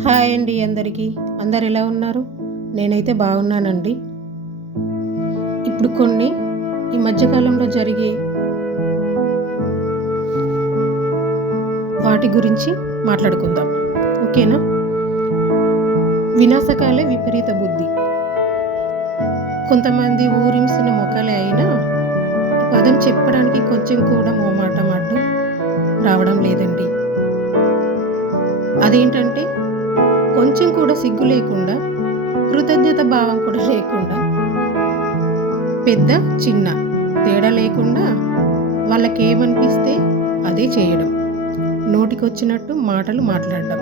Hi అండి అందరికీ. అందరు ఎలా ఉన్నారు? నేనైతే బాగున్నానండి. ఇప్పుడు కొన్ని ఈ మధ్యకాలంలో జరిగే వాటి గురించి మాట్లాడుకుందాం. ఓకేనా? వినాశకాలే విపరీత బుద్ధి. కొంతమంది ఊరించిన మొక్కలే అయినా పదం చెప్పడానికి కొంచెం కూడా మోమాటం మాట రావడం లేదండి. అదేంటంటే కొంచెం కూడా సిగ్గు లేకుండా కృతజ్ఞత భావం కూడా లేకుండా పెద్ద చిన్న తేడా లేకుండా వాళ్ళకేమనిపిస్తే అదే చేయడం. నోటికొచ్చినట్టు మాటలు మాట్లాడడం.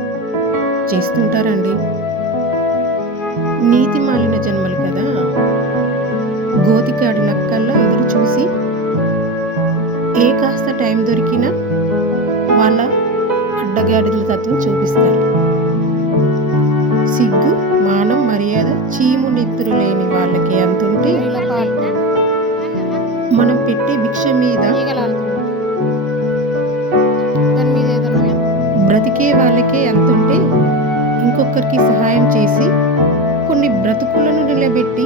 చేస్తుంటారండి. నీతి మాలిన జన్మలు కదా. గోతికాడి నక్కల్లా ఎదురు చూసి ఏ కాస్త టైం దొరికినా వాళ్ళ అడ్డగాడిల తత్వం చూపిస్తారు. సిగ్గు మానం మర్యాద చీము నెత్తురు లేని వాళ్ళకి అంతుంటే మనం పెట్టే భిక్ష మీద దాని మీద బ్రతికే వాళ్ళకే అంతుంటే ఇంకొకరికి సహాయం చేసి కొన్ని బ్రతుకులను నిలబెట్టి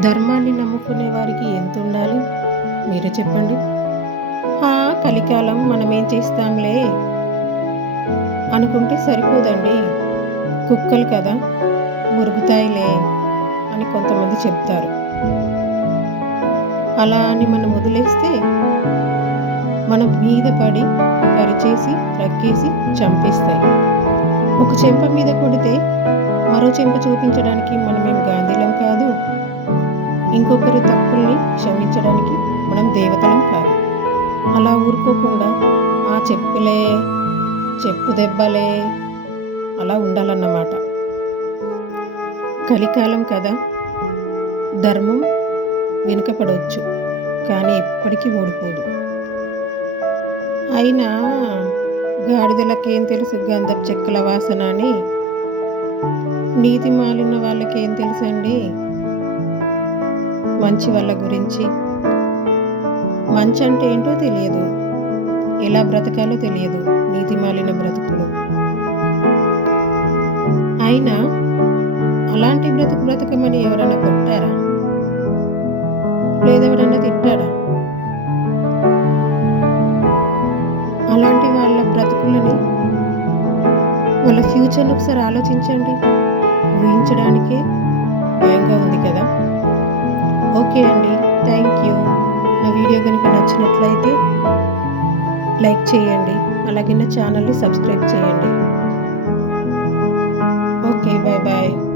ధర్మాన్ని నమ్ముకునే వారికి ఎంత ఉండాలి? మీరు చెప్పండి. ఆ కలికాలం మనం ఏం చేస్తాంలే? అనుకుంటే సరిపోదండి. కుక్కలు కదా మురుగుతాయిలే అని కొంతమంది చెప్తారు. అలా అని మనం వదిలేస్తే మన మీద పడి కరిచేసి రక్కేసి చంపేస్తాయి. ఒక చెంప మీద కొడితే మరో చెంప చూపించడానికి మనమేం గాంధీలం కాదు. ఇంకొకరి తప్పుల్ని క్షమించడానికి మనం దేవతలం కాదు. అలా ఊరుకోకుండా ఆ చెప్పులే చెప్పు దెబ్బలే అలా ఉండాలన్నమాట. కలికాలం కదా. ధర్మం వెనుకపడవచ్చు కానీ ఎప్పటికీ ఓడిపోదు. అయినా గాడిదలకేం తెలుసు గంధపు చెక్కల వాసన అని? నీతి మాలిన వాళ్ళకేం తెలుసండి? మంచి వాళ్ళ గురించి. మంచి అంటే ఏంటో తెలియదు. ఎలా బ్రతకాలో తెలియదు నీతి మాలిన బ్రతుకులు. అయినా అలాంటి బ్రతుకు బ్రతకమని ఎవరైనా కొట్టారా? లేదెవరైనా తిట్టాడా అలాంటి వాళ్ళ బ్రతుకులని వాళ్ళ ఫ్యూచర్ని ఒకసారి ఆలోచించండి. ఊహించడానికే భయంగా ఉంది కదా? ఓకే అండి. Thank you. నా వీడియో కనుక నచ్చినట్లయితే లైక్ చేయండి. అలాగే నా ఛానల్ని సబ్స్క్రైబ్ చేయండి. Okay, bye bye.